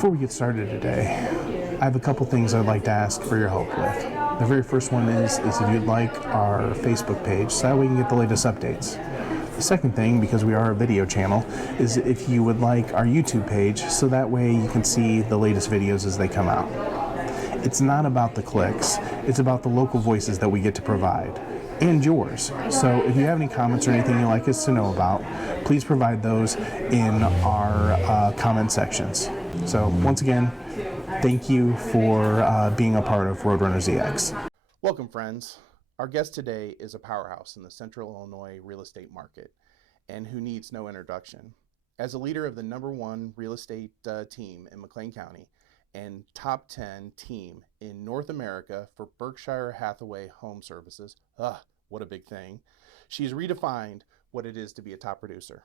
Before we get started today, I have a couple things I'd like to ask for your help with. The very first one is if you'd like our Facebook page, so that way you can get the latest updates. The second thing, because we are a video channel, is if you would like our YouTube page, so that way you can see the latest videos as they come out. It's not about the clicks, it's about the local voices that we get to provide, and yours. So if you have any comments or anything you'd like us to know about, please provide those in our comment sections. So once again, thank you for being a part of RoadrunnerZX. Welcome, friends. Our guest today is a powerhouse in the Central Illinois real estate market and who needs no introduction. As a leader of the #1 real estate team in McLean County and top 10 team in North America for Berkshire Hathaway Home Services, what a big thing, she's redefined what it is to be a top producer.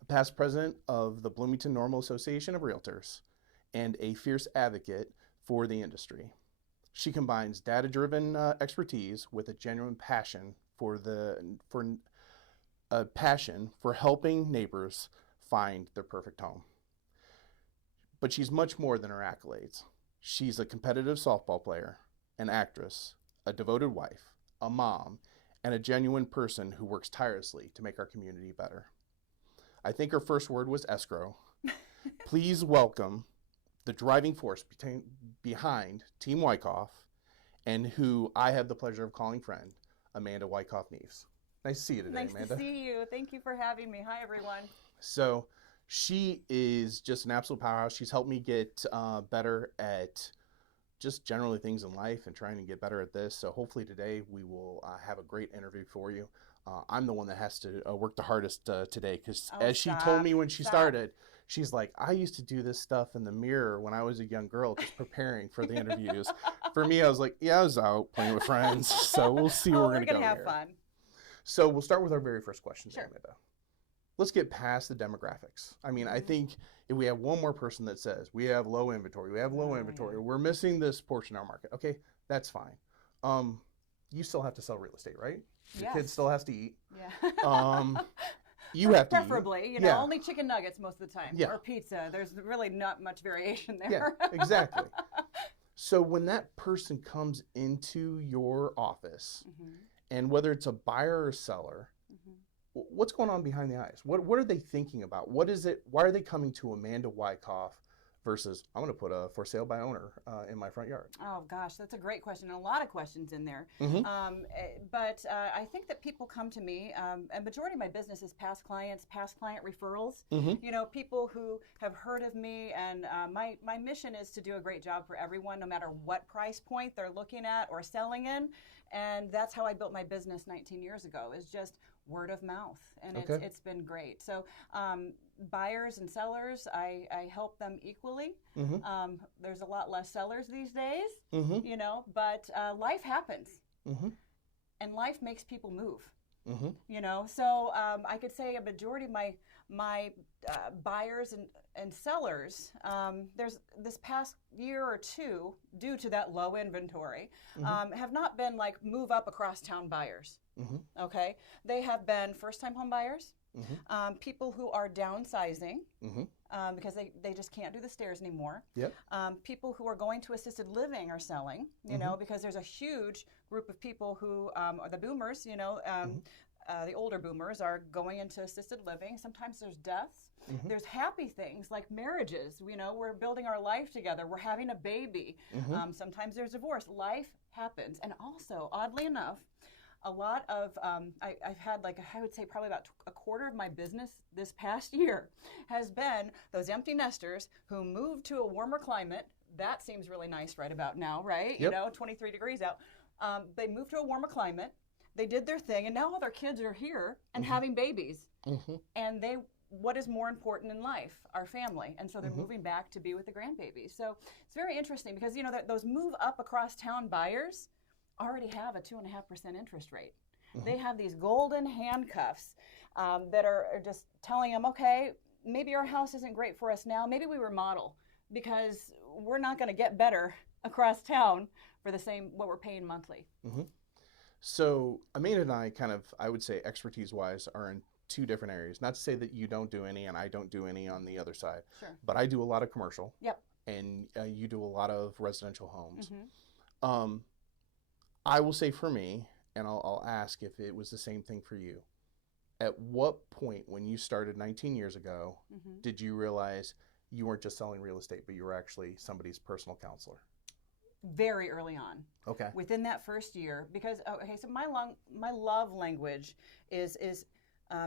A past president of the Bloomington-Normal Association of Realtors and a fierce advocate for the industry. She combines data-driven expertise with a genuine passion for helping neighbors find their perfect home. But she's much more than her accolades. She's a competitive softball player, an actress, a devoted wife, a mom, and a genuine person who works tirelessly to make our community better. I think her first word was escrow. Please welcome the driving force behind Team Wycoff, and who I have the pleasure of calling friend, Amanda Wycoff Neaves. Nice to see you today, Amanda. Nice to see you. Thank you for having me. Hi, everyone. So she is just an absolute powerhouse. She's helped me get better at just generally things in life and trying to get better at this. So hopefully today we will have a great interview for you. I'm the one that has to work the hardest today because as she told me when she started, she's like, I used to do this stuff in the mirror when I was a young girl, just preparing for the interviews. For me, I was like, I was out playing with friends. So we'll see where we're going to go. We're going to have fun. So we'll start with our very first question, sure. Amanda. Let's get past the demographics. I mean, I think if we have one more person that says, we have low inventory, we're missing this portion of our market. Okay, that's fine. You still have to sell real estate, right? Your kid still has to eat. Yeah. You have to preferably, eat. Only chicken nuggets most of the time, or pizza. There's really not much variation there. Yeah, exactly. So when that person comes into your office, and whether it's a buyer or seller, what's going on behind the eyes? What are they thinking about? What is it? Why are they coming to Amanda Wycoff versus I'm going to put a for sale by owner in my front yard? Oh gosh, that's a great question. A lot of questions in there. But I think that people come to me. A majority of my business is past clients, past client referrals. People who have heard of me, and my mission is to do a great job for everyone, no matter what price point they're looking at or selling in. And that's how I built my business 19 years ago. Is just word of mouth, and it's been great. So buyers and sellers, I help them equally. There's a lot less sellers these days, but life happens, and life makes people move. So I could say a majority of my buyers and sellers, there's this past year or two, due to that low inventory, have not been like move up across town buyers. Okay, they have been first-time home buyers, people who are downsizing because they just can't do the stairs anymore. People who are going to assisted living are selling, because there's a huge group of people who are the boomers, the older boomers are going into assisted living. Sometimes there's deaths. There's happy things like marriages. We're building our life together. We're having a baby. Sometimes there's divorce. Life happens. And also, oddly enough, a lot of, I've had I would say probably about a quarter of my business this past year has been those empty nesters who moved to a warmer climate. That seems really nice right about now, right? 23 degrees out. They moved to a warmer climate. They did their thing, and now all their kids are here and having babies. And what is more important in life? Our family. And so they're moving back to be with the grandbabies. So it's very interesting because, those move up across town buyers already have a 2.5% interest rate. They have these golden handcuffs that are just telling them, okay, maybe our house isn't great for us now. Maybe we remodel because we're not going to get better across town for the same what we're paying monthly. So Amanda and I I would say expertise-wise, are in two different areas. Not to say that you don't do any and I don't do any on the other side, Sure. but I do a lot of commercial. Yep. And you do a lot of residential homes. Mm-hmm. I will say for me, and I'll ask if it was the same thing for you. At what point when you started 19 years ago, Mm-hmm. did you realize you weren't just selling real estate, but you were actually somebody's personal counselor? Very early on. Okay. Within that first year, because so my love language is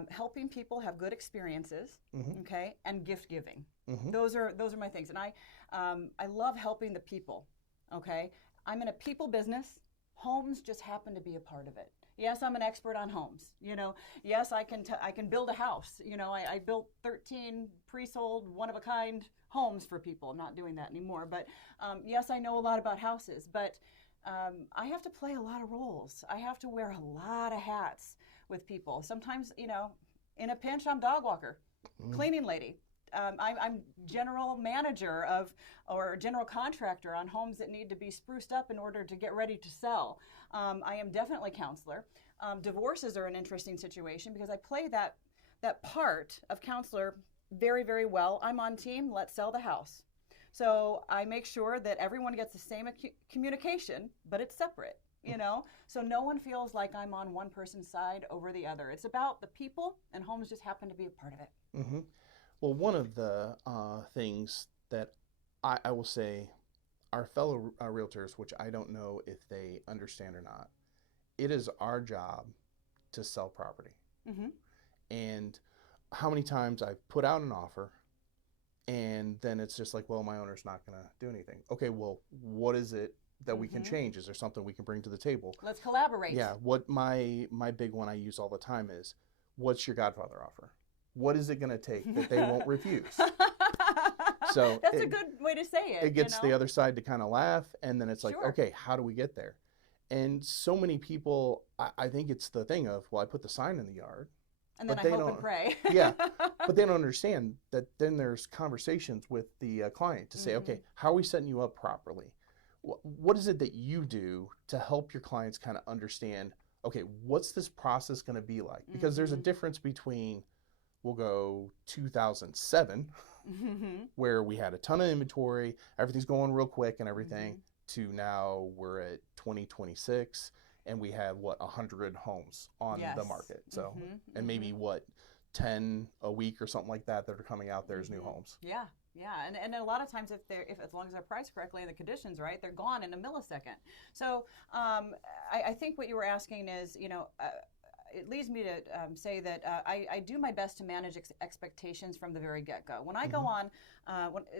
helping people have good experiences, Mm-hmm. okay, and gift giving. Mm-hmm. Those are my things, and I love helping the people. Okay, I'm in a people business. Homes just happen to be a part of it. Yes, I'm an expert on homes. You know, yes, I can build a house. You know, I built 13 pre-sold, one-of-a-kind homes for people. I'm not doing that anymore. But yes, I know a lot about houses. But I have to play a lot of roles. I have to wear a lot of hats with people. Sometimes, you know, in a pinch, I'm dog walker, cleaning lady. I'm general manager or general contractor on homes that need to be spruced up in order to get ready to sell. I am definitely counselor. Divorces are an interesting situation because I play that part of counselor very, very well. I'm on team, let's sell the house. So I make sure that everyone gets the same communication, but it's separate, you know? So no one feels like I'm on one person's side over the other. It's about the people, and homes just happen to be a part of it. Mm-hmm. Well, one of the things that I will say our fellow realtors, which I don't know if they understand or not, it is our job to sell property. Mm-hmm. And how many times I've put out an offer and then it's just like, well, my owner's not going to do anything. Okay, well, what is it that we can change? Is there something we can bring to the table? Let's collaborate. Yeah, what my big one I use all the time is, what's your Godfather offer? What is it going to take that they won't refuse? So that's a good way to say it. It gets the other side to kind of laugh, and then it's like, Sure. okay, how do we get there? And so many people, I think it's the thing of, well, I put the sign in the yard. And then I hope and pray. Yeah, but they don't understand that then there's conversations with the client to say, okay, how are we setting you up properly? What is it that you do to help your clients kind of understand, okay, what's this process going to be like? Because there's a difference between, we'll go 2007, where we had a ton of inventory, everything's going real quick and everything, to now we're at 2026 and we have 100 homes on the market. So and maybe 10 a week or something like that are coming out there as new homes. Yeah. And a lot of times if as long as they're priced correctly and the conditions right, they're gone in a millisecond. So I think what you were asking is, you know, it leads me to say that I do my best to manage expectations from the very get-go. When I go on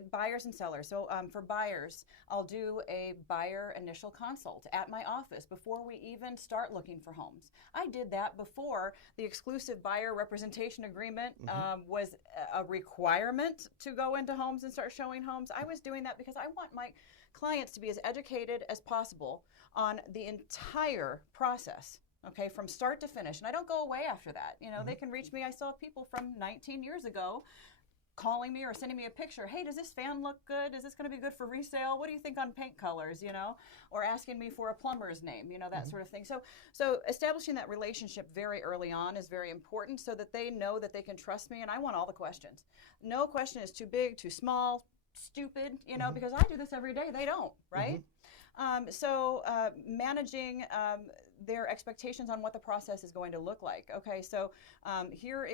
buyers and sellers, so for buyers, I'll do a buyer initial consult at my office before we even start looking for homes. I did that before the exclusive buyer representation agreement was a requirement to go into homes and start showing homes. I was doing that because I want my clients to be as educated as possible on the entire process. Okay, from start to finish. And I don't go away after that. You know, they can reach me. I saw people from 19 years ago calling me or sending me a picture. Hey, does this fan look good? Is this going to be good for resale? What do you think on paint colors, you know? Or asking me for a plumber's name, you know, that sort of thing. So establishing that relationship very early on is very important so that they know that they can trust me. And I want all the questions. No question is too big, too small, stupid, you know, because I do this every day. They don't, right? So managing their expectations on what the process is going to look like. Okay, so here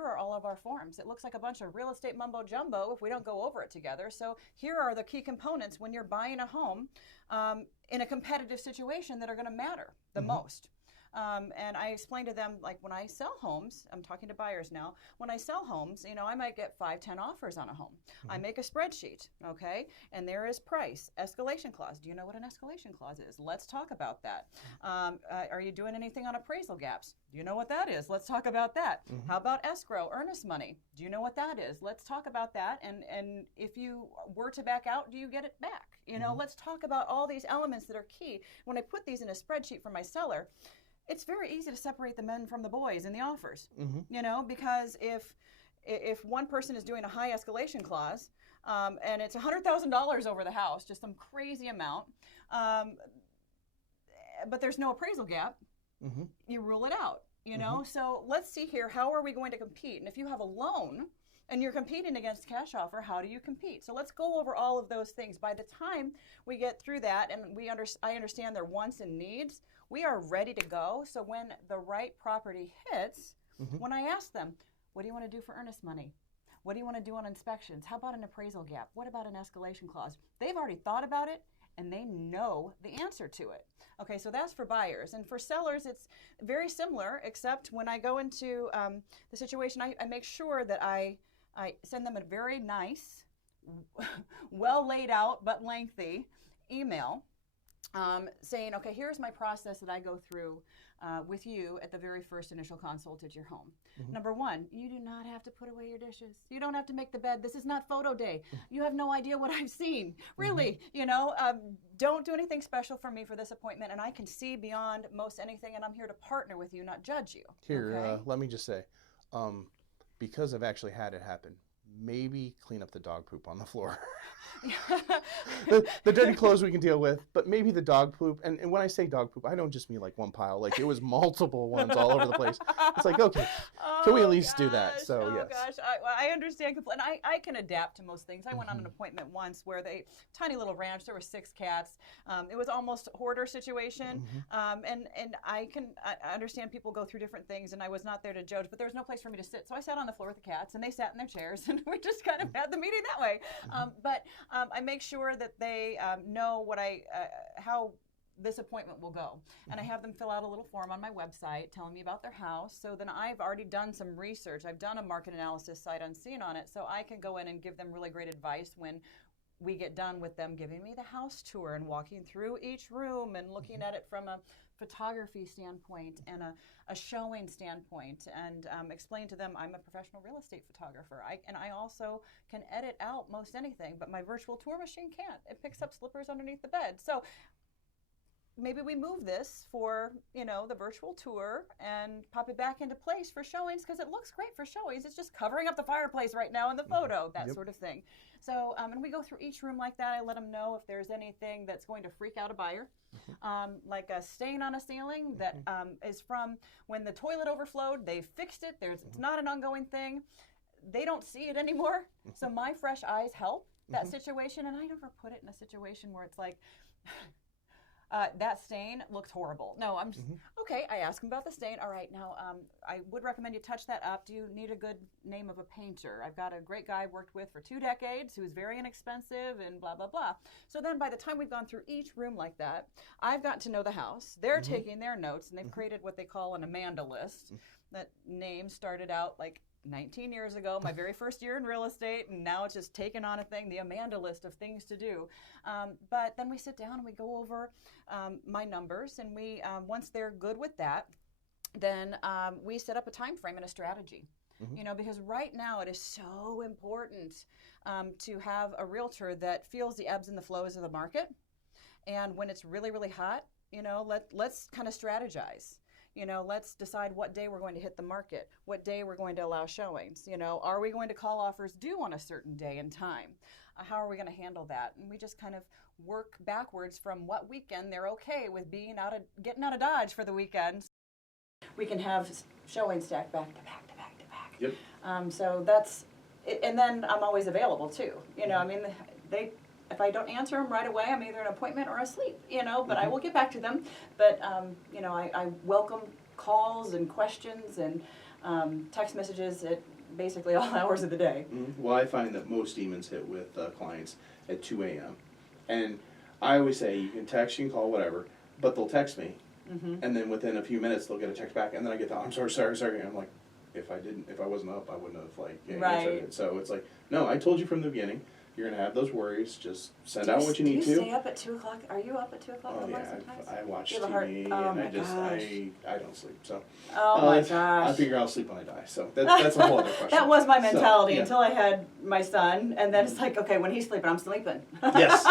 are all of our forms. It looks like a bunch of real estate mumbo jumbo if we don't go over it together. So here are the key components when you're buying a home in a competitive situation that are going to matter the most. And I explain to them, like when I sell homes, I'm talking to buyers now, when I sell homes, you know, I might get 5-10 offers on a home. I make a spreadsheet, okay? And there is price, escalation clause. Do you know what an escalation clause is? Let's talk about that. Are you doing anything on appraisal gaps? Do you know what that is? Let's talk about that. How about escrow, earnest money? Do you know what that is? Let's talk about that. And if you were to back out, do you get it back? You know, let's talk about all these elements that are key. When I put these in a spreadsheet for my seller, it's very easy to separate the men from the boys in the offers, you know, because if one person is doing a high escalation clause and it's $100,000 over the house, just some crazy amount, but there's no appraisal gap, you rule it out. you know? So let's see here, how are we going to compete? And if you have a loan and you're competing against cash offer, how do you compete? So let's go over all of those things. By the time we get through that and I understand their wants and needs, we are ready to go. So when the right property hits, when I ask them, what do you want to do for earnest money? What do you want to do on inspections? How about an appraisal gap? What about an escalation clause? They've already thought about it and they know the answer to it. Okay, so that's for buyers. And for sellers, it's very similar, except when I go into the situation, I make sure that I send them a very nice, well laid out but lengthy email saying, okay, here's my process that I go through with you at the very first initial consult at your home. Number one, you do not have to put away your dishes. You don't have to make the bed. This is not photo day. You have no idea what I've seen. Really, you know, don't do anything special for me for this appointment, and I can see beyond most anything, and I'm here to partner with you, not judge you. Here, okay? let me just say, because I've actually had it happen, maybe clean up the dog poop on the floor. the dirty clothes we can deal with, but maybe the dog poop. And when I say dog poop, I don't just mean like one pile. Like it was multiple ones all over the place. It's like, okay, can we at least do that? So yes. Gosh, I understand completely. And I can adapt to most things. I went on an appointment once where tiny little ranch, there were 6 cats. It was almost a hoarder situation. And I understand people go through different things, and I was not there to judge, but there was no place for me to sit. So I sat on the floor with the cats, and they sat in their chairs, and we just kind of had the meeting that way. But I make sure that they know what how this appointment will go. And I have them fill out a little form on my website telling me about their house. So then I've already done some research. I've done a market analysis sight unseen on it. So I can go in and give them really great advice when we get done with them giving me the house tour and walking through each room and looking at it from a photography standpoint and a showing standpoint, and explain to them I'm a professional real estate photographer. I also can edit out most anything, but my virtual tour machine can't. It picks up slippers underneath the bed. So maybe we move this for, you know, the virtual tour and pop it back into place for showings, because it looks great for showings. It's just covering up the fireplace right now in the photo, that sort of thing. So, and we go through each room like that. I let them know if there's anything that's going to freak out a buyer, like a stain on a ceiling that is from when the toilet overflowed. They fixed it. It's not an ongoing thing. They don't see it anymore. So my fresh eyes help that situation, and I never put it in a situation where it's like, that stain looks horrible. No, I'm just, okay, I ask them about the stain. All right, now I would recommend you touch that up. Do you need a good name of a painter? I've got a great guy I've worked with for 2 decades who's very inexpensive and blah, blah, blah. So then by the time we've gone through each room like that, I've got to know the house. They're taking their notes, and they've created what they call an Amanda list. That name started out like 19 years ago, my very first year in real estate, and now it's just taken on a thing, the Amanda list of things to do. But then we sit down and we go over my numbers, and we once they're good with that, then we set up a time frame and a strategy. You know, because right now it is so important to have a realtor that feels the ebbs and the flows of the market, and when it's really, really hot, you know, let's kind of strategize. You know, let's decide what day we're going to hit the market, what day we're going to allow showings. You know, are we going to call offers due on a certain day and time? How are we going to handle that? And we just kind of work backwards from what weekend they're okay with getting out of Dodge for the weekend. We can have showings stacked back to back to back to back. Yep. So that's it, and then I'm always available too. You know, I mean, if I don't answer them right away, I'm either in an appointment or asleep, you know, but I will get back to them. But, you know, I welcome calls and questions and text messages at basically all hours of the day. Well, I find that most demons hit with clients at 2 a.m. And I always say you can text, you can call, whatever, but they'll text me. And then within a few minutes, they'll get a text back, and then I get the, I'm sorry. And I'm like, if I wasn't up, I wouldn't have answered it. So it's like, no, I told you from the beginning. You're going to have those worries. Just send out what you need to. Do you stay up at 2 o'clock? Are you up at 2 o'clock? Oh, in the yeah. morning sometimes? I watch You have a TV, heart- and I don't sleep. So. Oh, my gosh. I figure I'll sleep when I die. So that's a whole other question. That was my mentality So, until I had my son. And then it's like, okay, when he's sleeping, I'm sleeping. Yes.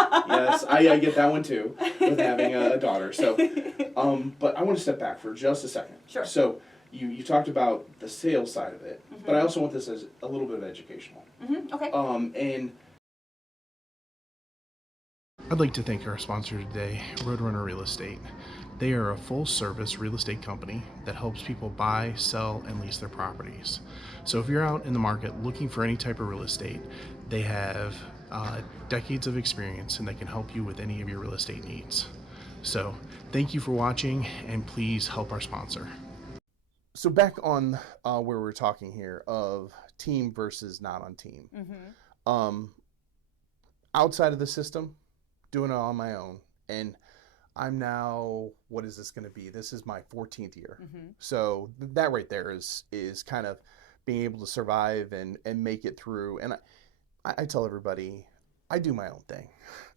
I get that one too, with having a daughter. So, but I want to step back for just a second. Sure. So, you talked about the sales side of it, but I also want this as a little bit of educational. Okay. And I'd like to thank our sponsor today, Roadrunner Real Estate. They are a full-service real estate company that helps people buy, sell, and lease their properties. So if you're out in the market looking for any type of real estate, they have decades of experience and they can help you with any of your real estate needs. So thank you for watching, and please help our sponsor. So back on where we're talking here of team versus not on team. Outside of the system, doing it on my own, and I'm now, what is this going to be? This is my 14th year. So that right there is kind of being able to survive and make it through. And I tell everybody, I do my own thing,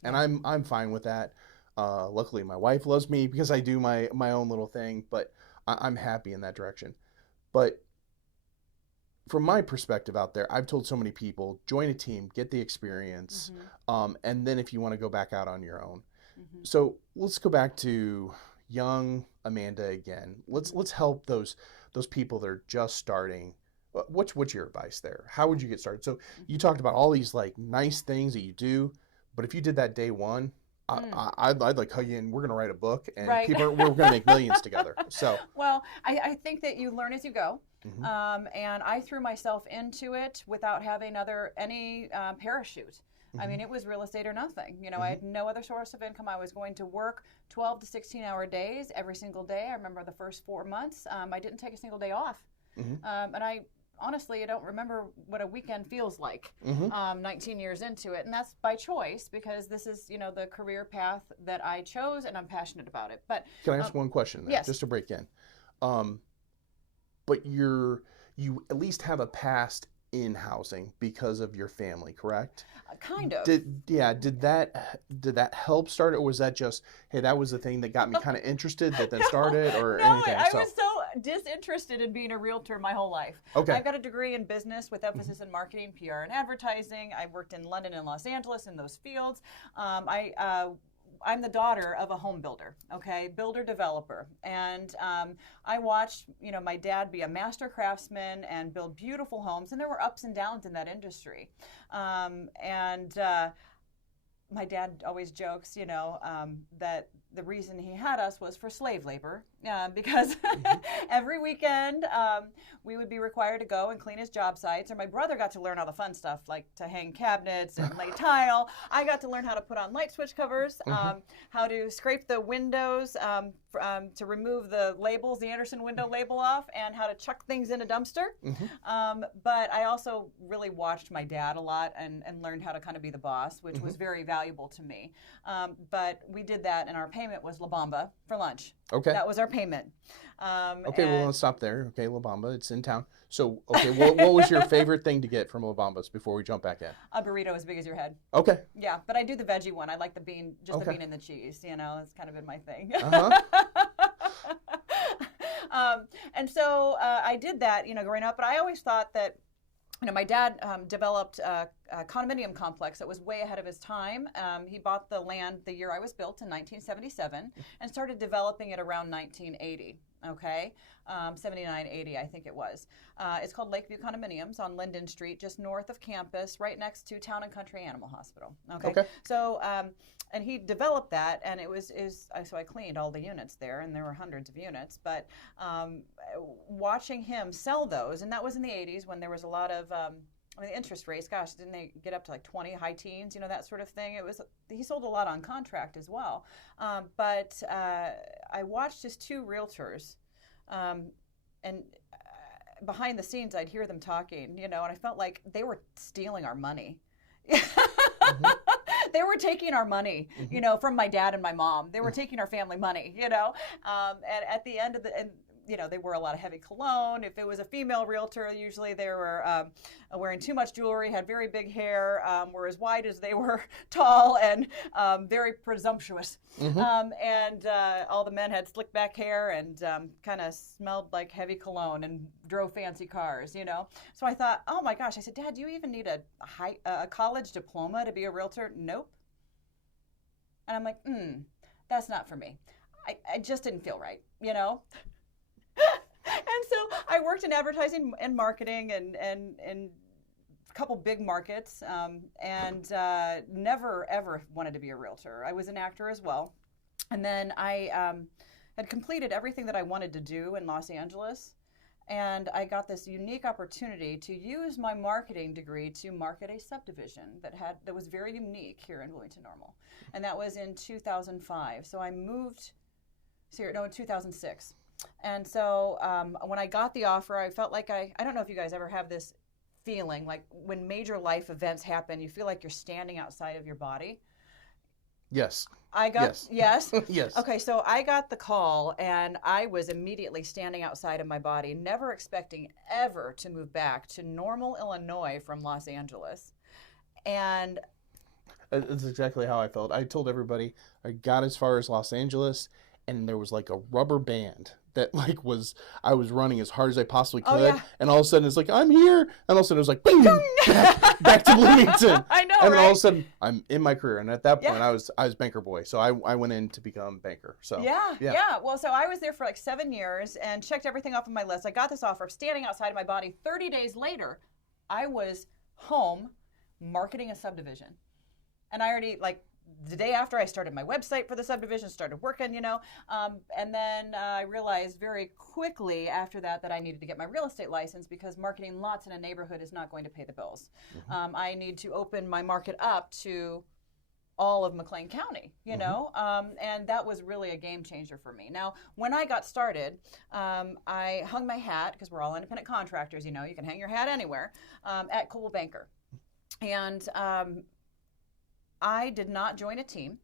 and I'm fine with that. Luckily, my wife loves me because I do my own little thing, but I'm happy in that direction. But from my perspective out there, I've told so many people, join a team, get the experience, and then if you want to go back out on your own. So let's go back to young Amanda again. Let's help those people that are just starting. What's your advice there? How would you get started? So you talked about all these like nice things that you do, but if you did that day one, I'd like hug you and we're going to write a book and we're going to make millions together. So well, I think that you learn as you go. And I threw myself into it without having any parachute. I mean, it was real estate or nothing. You know, I had no other source of income. I was going to work 12 to 16-hour days every single day. I remember the first 4 months, I didn't take a single day off. And I honestly, I don't remember what a weekend feels like 19 years into it. And that's by choice because this is, you know, the career path that I chose and I'm passionate about it. But can I ask one question there, yes. just to break in? But you at least have a past in housing because of your family, correct? Kind of. Did that help start it, or was that just, hey, that was the thing that got me kind of interested that then started, or anything? I was so disinterested in being a realtor my whole life. Okay. I've got a degree in business with emphasis in marketing, PR, and advertising. I worked in London and Los Angeles in those fields. I'm the daughter of a home builder, okay, builder developer, and I watched, you know, my dad be a master craftsman and build beautiful homes, and there were ups and downs in that industry, and my dad always jokes, you know, that the reason he had us was for slave labor, because every weekend we would be required to go and clean his job sites, or my brother got to learn all the fun stuff like to hang cabinets and lay tile. I got to learn how to put on light switch covers, how to scrape the windows to remove the labels, the Anderson window label off, and how to chuck things in a dumpster. But I also really watched my dad a lot and learned how to kind of be the boss, which was very valuable to me. But we did that, and our payment was La Bamba for lunch. Okay. That was our payment. Okay, well, let's stop there. Okay, La Bamba, it's in town. So, okay, what was your favorite thing to get from La Bamba's before we jump back in? A burrito as big as your head. Okay. Yeah, but I do the veggie one. I like the bean, just the bean and the cheese. You know, it's kind of been my thing. And so I did that, you know, growing up. But I always thought that, you know, my dad developed a condominium complex that was way ahead of his time. He bought the land the year I was built in 1977 and started developing it around 1980. Okay, 79, 80, I think it was. It's called Lakeview Condominiums on Linden Street, just north of campus, right next to Town and Country Animal Hospital. Okay. So, and he developed that, and so I cleaned all the units there, and there were hundreds of units. But watching him sell those, and that was in the 80s when there was a lot of I mean, the interest rates, gosh, didn't they get up to like 20, high teens, you know, that sort of thing? He sold a lot on contract as well. But I watched his two realtors, and behind the scenes, I'd hear them talking, you know, and I felt like they were stealing our money. They were taking our money, you know, from my dad and my mom. They were taking our family money, you know, and at the end of you know, they wore a lot of heavy cologne. If it was a female realtor, usually they were wearing too much jewelry, had very big hair, were as wide as they were tall, and very presumptuous. And all the men had slick back hair and kind of smelled like heavy cologne and drove fancy cars, you know. So I thought, oh my gosh, I said, Dad, do you even need a college diploma to be a realtor? Nope. And I'm like, that's not for me. I just didn't feel right, you know. And so I worked in advertising and marketing and a couple big markets, and never ever wanted to be a realtor. I was an actor as well, and then I had completed everything that I wanted to do in Los Angeles. And I got this unique opportunity to use my marketing degree to market a subdivision that was very unique here in Bloomington-Normal. And that was in 2005. So I moved here, no, in 2006. And so when I got the offer, I felt like I don't know if you guys ever have this feeling, like when major life events happen, you feel like you're standing outside of your body. Yes. Yes? Yes. Okay, so I got the call and I was immediately standing outside of my body, never expecting ever to move back to Normal, Illinois from Los Angeles. And that's exactly how I felt. I told everybody I got as far as Los Angeles, and there was like a rubber band that I was running as hard as I possibly could, yeah. and all of a sudden it's like, I'm here, and all of a sudden it was like, boom, back to Bloomington. I know, and then right? all of a sudden I'm in my career, and at that point I was banker boy, so I went in to become banker. So yeah. Well, so I was there for like 7 years and checked everything off of my list. I got this offer, standing outside of my body. 30 days later, I was home marketing a subdivision, and I already the day after I started my website for the subdivision, started working, and then I realized very quickly after that I needed to get my real estate license because marketing lots in a neighborhood is not going to pay the bills. Mm-hmm. I need to open my market up to all of McLean County, you know, and that was really a game changer for me. Now, when I got started, I hung my hat, because we're all independent contractors, you can hang your hat anywhere, at Coldwell Banker. And I did not join a team,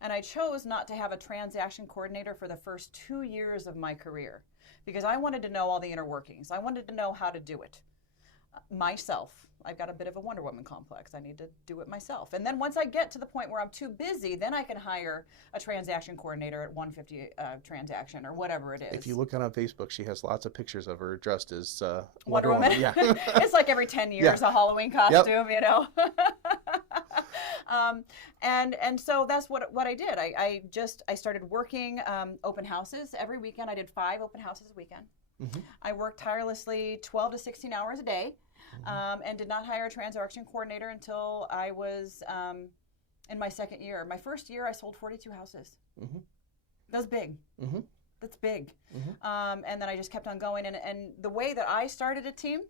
and I chose not to have a transaction coordinator for the first 2 years of my career because I wanted to know all the inner workings. I wanted to know how to do it myself. I've got a bit of a Wonder Woman complex. I need to do it myself. And then once I get to the point where I'm too busy, then I can hire a transaction coordinator at 150 transaction or whatever it is. If you look on Facebook, she has lots of pictures of her dressed as Wonder Woman. Yeah. It's like every 10 years a Halloween costume, And so that's what I did. I started working open houses every weekend. I did 5 open houses a weekend. Mm-hmm. I worked tirelessly 12 to 16 hours a day, and did not hire a transaction coordinator until I was in my second year. My first year, I sold 42 houses. Mm-hmm. That was big. Mm-hmm. That's big. Mm-hmm. And then I just kept on going. And the way that I started a team,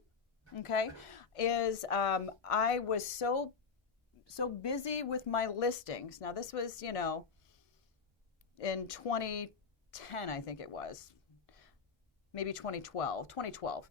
is I was so busy with my listings. Now, this was, in 2010, I think it was. Maybe 2012.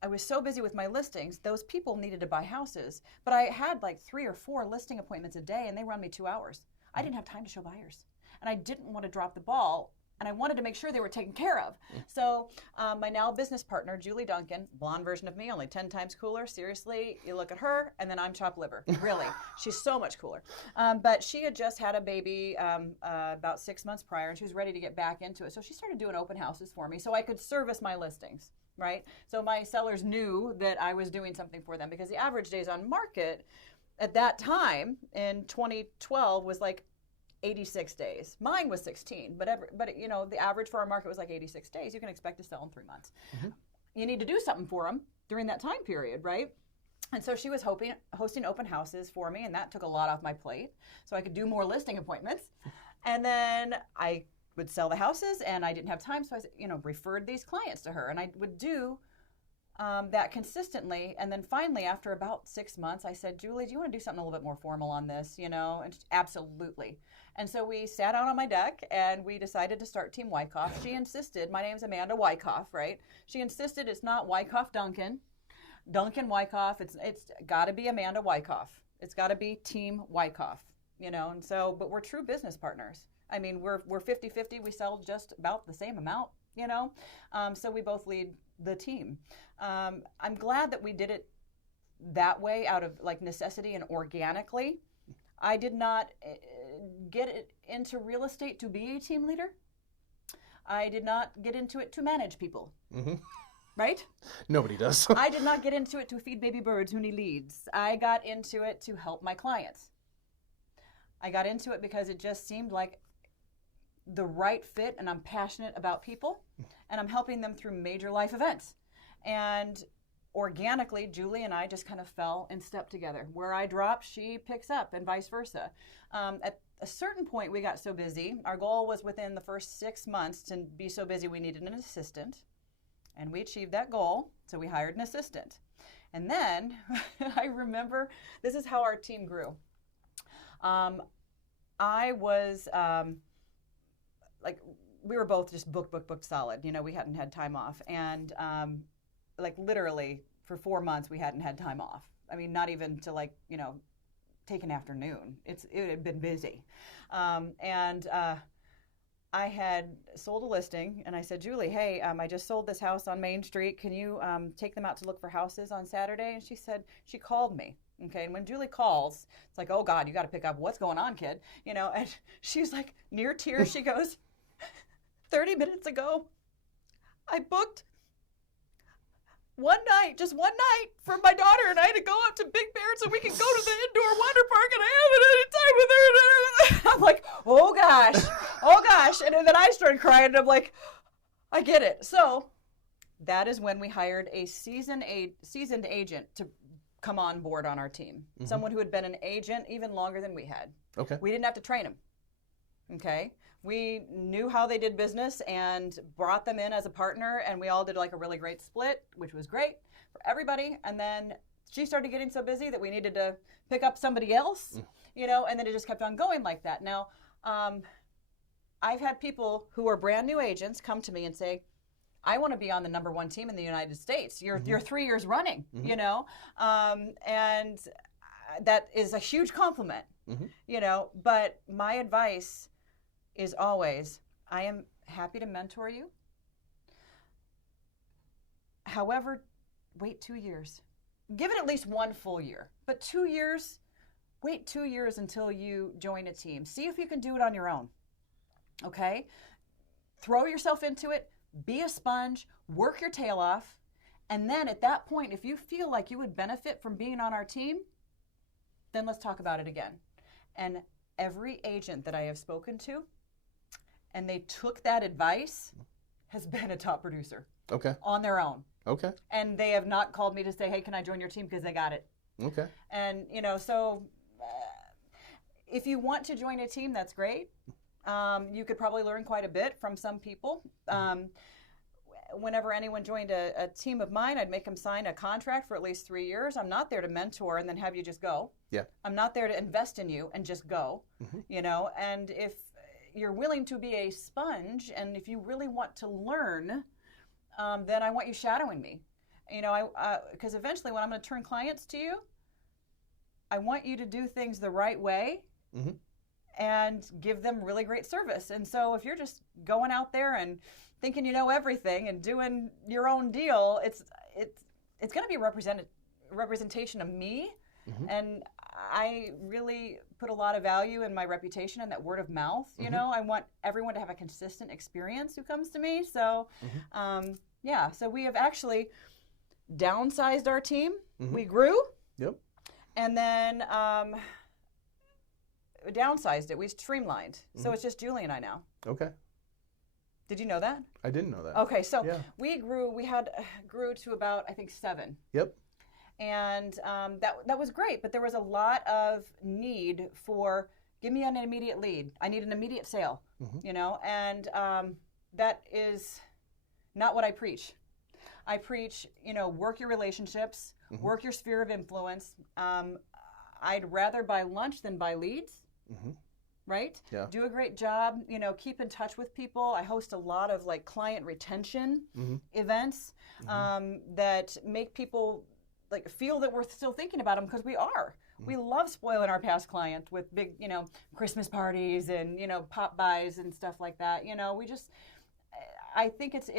I was so busy with my listings, those people needed to buy houses. But I had like 3 or 4 listing appointments a day, and they run me 2 hours. I didn't have time to show buyers. And I didn't want to drop the ball, and I wanted to make sure they were taken care of. So my now business partner, Julie Duncan, blonde version of me, only 10 times cooler. Seriously, you look at her, and then I'm chopped liver. Really. She's so much cooler. But she had just had a baby about 6 months prior, and she was ready to get back into it. So she started doing open houses for me so I could service my listings, right? So my sellers knew that I was doing something for them, because the average days on market at that time in 2012 was like 86 days. Mine was 16, but the average for our market was like 86 days. You can expect to sell in 3 months. Mm-hmm. You need to do something for them during that time period, right? And so she was hosting open houses for me, and that took a lot off my plate, so I could do more listing appointments. And then I would sell the houses, and I didn't have time, so I referred these clients to her, and I would do that consistently. And then finally, after about 6 months, I said, Julie, do you want to do something a little bit more formal on this? And absolutely. And so we sat out on my deck, and we decided to start Team Wycoff. She insisted, my name's Amanda Wycoff, right? She insisted it's not Wycoff Duncan Wycoff. It's got to be Amanda Wycoff. It's got to be Team Wycoff, And so, but we're true business partners. I mean, we're 50-50. We sell just about the same amount, So we both lead the team. I'm glad that we did it that way, out of like necessity and organically. I did not get it into real estate to be a team leader. I did not get into it to manage people. Mm-hmm. Right? Nobody does. I did not get into it to feed baby birds who need leads. I got into it to help my clients. I got into it because it just seemed like the right fit, and I'm passionate about people, and I'm helping them through major life events. And organically, Julie and I just kind of fell in step together. Where I drop, she picks up, and vice versa. a certain point, we got so busy. Our goal was within the first 6 months to be so busy we needed an assistant. And we achieved that goal, so we hired an assistant. And then I remember, this is how our team grew. I was like, we were both just booked solid. You know, we hadn't had time off. And like literally for 4 months, we hadn't had time off. I mean, not even to like, you know, take an afternoon. It had been busy. I had sold a listing, and I said, Julie, hey, I just sold this house on Main Street. Can you take them out to look for houses on Saturday? And she said, she called me. Okay, and when Julie calls, it's like, oh God, you got to pick up. What's going on, kid? You know, and she's like near tears. She goes, 30 minutes ago, I booked just one night for my daughter and I to go up to Big Bear so we can go to the indoor water park, and I haven't had time with her. I'm like, oh gosh. And then I started crying, and I'm like, I get it. So that is when we hired a seasoned agent to come on board on our team. Mm-hmm. Someone who had been an agent even longer than we had. Okay. We didn't have to train him. Okay. We knew how they did business and brought them in as a partner, and we all did like a really great split, which was great for everybody. And then she started getting so busy that we needed to pick up somebody else, you know, and then it just kept on going like that. Now, I've had people who are brand new agents come to me and say, I want to be on the #1 team in the United States. You're 3 years running, you know, and that is a huge compliment, you know, but my advice is always, I am happy to mentor you. However, wait 2 years. Give it at least 1 full year, but 2 years, wait 2 years until you join a team. See if you can do it on your own, okay? Throw yourself into it, be a sponge, work your tail off, and then at that point, if you feel like you would benefit from being on our team, then let's talk about it again. And every agent that I have spoken to, and they took that advice, has been a top producer. Okay. On their own. Okay. And they have not called me to say, hey, can I join your team? Because they got it. Okay. And, you know, so if you want to join a team, that's great. You could probably learn quite a bit from some people. Whenever anyone joined a team of mine, I'd make them sign a contract for at least 3 years. I'm not there to mentor and then have you just go. Yeah. I'm not there to invest in you and just go, you know, and if you're willing to be a sponge, and if you really want to learn, then I want you shadowing me. You know, because eventually when I'm going to turn clients to you, I want you to do things the right way and give them really great service. And so if you're just going out there and thinking you know everything and doing your own deal, it's going to be a representation of me. And I really put a lot of value in my reputation and that word of mouth. You know, I want everyone to have a consistent experience who comes to me. So, yeah, so we have actually downsized our team. We grew. Yep. And then downsized it. We streamlined. So it's just Julie and I now. Okay. Did you know that? I didn't know that. Okay, so we grew to about, I think, 7. Yep. And that was great, but there was a lot of need for, give me an immediate lead. I need an immediate sale, you know, and that is not what I preach. I preach, you know, work your relationships, work your sphere of influence. I'd rather buy lunch than buy leads, right? Yeah. Do a great job, you know, keep in touch with people. I host a lot of like client retention events that make people like feel that we're still thinking about them, because we are. We love spoiling our past client with big, you know, Christmas parties and, you know, pop buys and stuff like that. You know, I think it's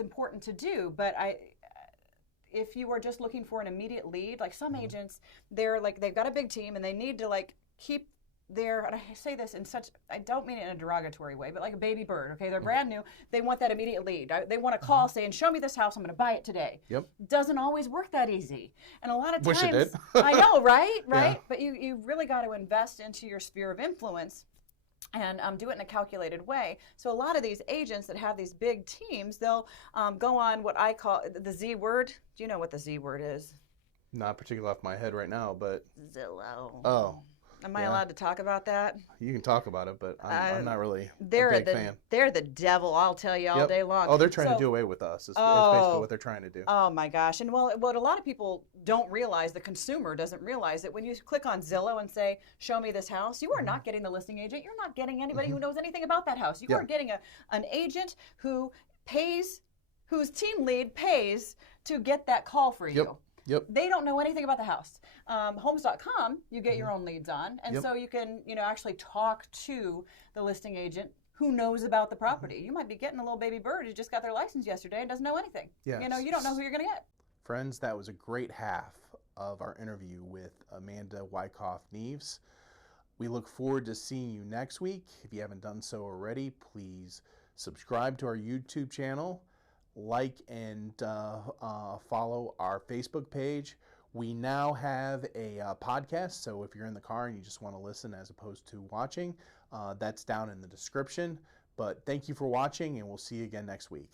important to do, but if you are just looking for an immediate lead, like some agents, they've got a big team and they need to like keep and I say this in such, I don't mean it in a derogatory way, but like a baby bird, okay? They're brand new. They want that immediate lead. They want to call saying, show me this house, I'm going to buy it today. Yep. Doesn't always work that easy. And a lot of times, wish it did. I know, right? Right? Yeah. But you really got to invest into your sphere of influence and do it in a calculated way. So a lot of these agents that have these big teams, they'll go on what I call the Z word. Do you know what the Z word is? Not particularly off my head right now, but Zillow. Oh. Am I allowed to talk about that? You can talk about it, but I'm not really a They're big fan. They're the devil, I'll tell you, all day long. Oh, they're trying to do away with us. It's basically what they're trying to do. Oh my gosh. And well, what a lot of people don't realize, the consumer doesn't realize, that when you click on Zillow and say, show me this house, you are not getting the listing agent. You're not getting anybody who knows anything about that house. You are getting an agent who pays, whose team lead pays to get that call for you. Yep. They don't know anything about the house. Homes.com, you get your own leads on, and so you can, actually talk to the listing agent who knows about the property. You might be getting a little baby bird who just got their license yesterday and doesn't know anything. Yes. You don't know who you're going to get. Friends, that was a great half of our interview with Amanda Wycoff Neaves. We look forward to seeing you next week. If you haven't done so already, please subscribe to our YouTube channel, like and follow our Facebook page. We now have a podcast, so if you're in the car and you just want to listen as opposed to watching, that's down in the description. But thank you for watching, and we'll see you again next week.